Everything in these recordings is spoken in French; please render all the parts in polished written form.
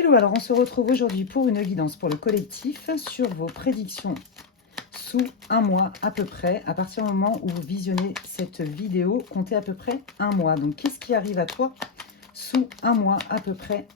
Hello, alors on se retrouve aujourd'hui pour une guidance pour le collectif sur vos prédictions sous un mois à peu près. À partir du moment où vous visionnez cette vidéo, comptez à peu près un mois. Donc qu'est-ce qui arrive à toi sous un mois à peu près?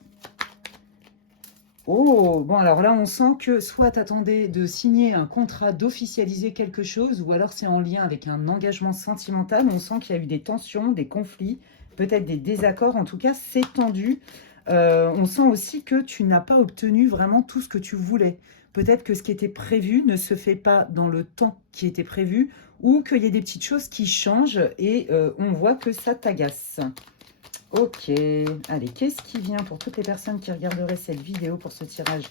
Oh, bon alors là on sent que soit tu attendais de signer un contrat, d'officialiser quelque chose, ou alors c'est en lien avec un engagement sentimental. On sent qu'il y a eu des tensions, des conflits, peut-être des désaccords. En tout cas, c'est tendu. On sent aussi que tu n'as pas obtenu vraiment tout ce que tu voulais. Peut-être que ce qui était prévu ne se fait pas dans le temps qui était prévu, ou qu'il y a des petites choses qui changent et on voit que ça t'agace. Ok, allez, qu'est-ce qui vient pour toutes les personnes qui regarderaient cette vidéo pour ce tirage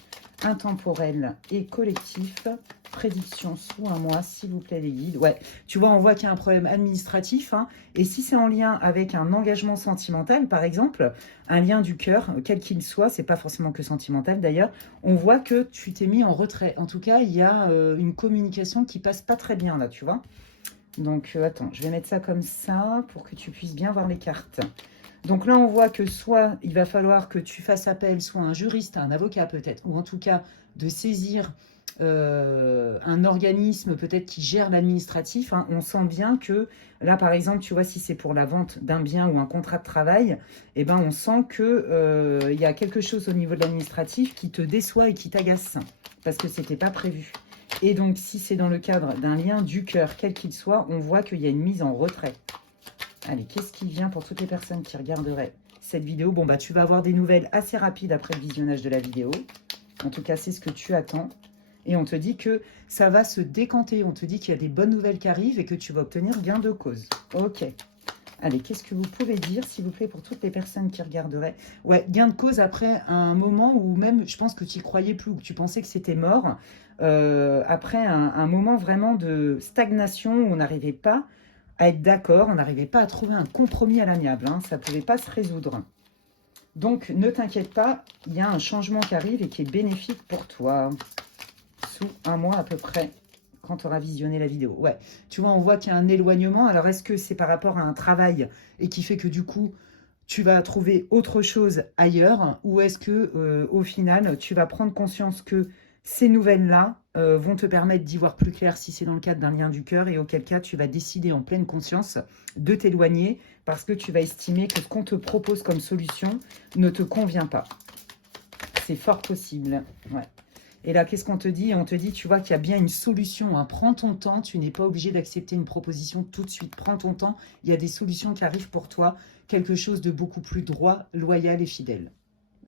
intemporel et collectif? Prédiction sous un mois, s'il vous plaît, les guides. Ouais, tu vois, on voit qu'il y a un problème administratif, hein, et si c'est en lien avec un engagement sentimental, par exemple, un lien du cœur, quel qu'il soit, c'est pas forcément que sentimental d'ailleurs, on voit que tu t'es mis en retrait. En tout cas, il y a une communication qui passe pas très bien là, tu vois. Donc, attends, je vais mettre ça comme ça pour que tu puisses bien voir les cartes. Donc là, on voit que soit il va falloir que tu fasses appel, soit à un juriste, à un avocat peut-être, ou en tout cas de saisir un organisme peut-être qui gère l'administratif. Hein. On sent bien que là, par exemple, tu vois, si c'est pour la vente d'un bien ou un contrat de travail, eh ben, on sent qu'il y a quelque chose au niveau de l'administratif qui te déçoit et qui t'agace parce que ce n'était pas prévu. Et donc, si c'est dans le cadre d'un lien du cœur, quel qu'il soit, on voit qu'il y a une mise en retrait. Allez, qu'est-ce qui vient pour toutes les personnes qui regarderaient cette vidéo? Bon, bah, tu vas avoir des nouvelles assez rapides après le visionnage de la vidéo. En tout cas, c'est ce que tu attends. Et on te dit que ça va se décanter. On te dit qu'il y a des bonnes nouvelles qui arrivent et que tu vas obtenir gain de cause. Ok. Allez, qu'est-ce que vous pouvez dire, s'il vous plaît, pour toutes les personnes qui regarderaient? Ouais, gain de cause après un moment où même, je pense que tu n'y croyais plus, ou que tu pensais que c'était mort. Après un moment vraiment de stagnation où on n'arrivait pas à être d'accord, on n'arrivait pas à trouver un compromis à l'amiable. Hein, ça ne pouvait pas se résoudre. Donc, ne t'inquiète pas, il y a un changement qui arrive et qui est bénéfique pour toi. Sous un mois à peu près, quand tu auras visionné la vidéo. Ouais, tu vois, on voit qu'il y a un éloignement. Alors, est-ce que c'est par rapport à un travail et qui fait que du coup, tu vas trouver autre chose ailleurs? Ou est-ce que, au final, tu vas prendre conscience que ces nouvelles-là vont te permettre d'y voir plus clair si c'est dans le cadre d'un lien du cœur, et auquel cas, tu vas décider en pleine conscience de t'éloigner parce que tu vas estimer que ce qu'on te propose comme solution ne te convient pas. C'est fort possible, ouais. Et là, qu'est-ce qu'on te dit? On te dit, tu vois, qu'il y a bien une solution. Hein. Prends ton temps, tu n'es pas obligé d'accepter une proposition tout de suite. Prends ton temps, il y a des solutions qui arrivent pour toi. Quelque chose de beaucoup plus droit, loyal et fidèle.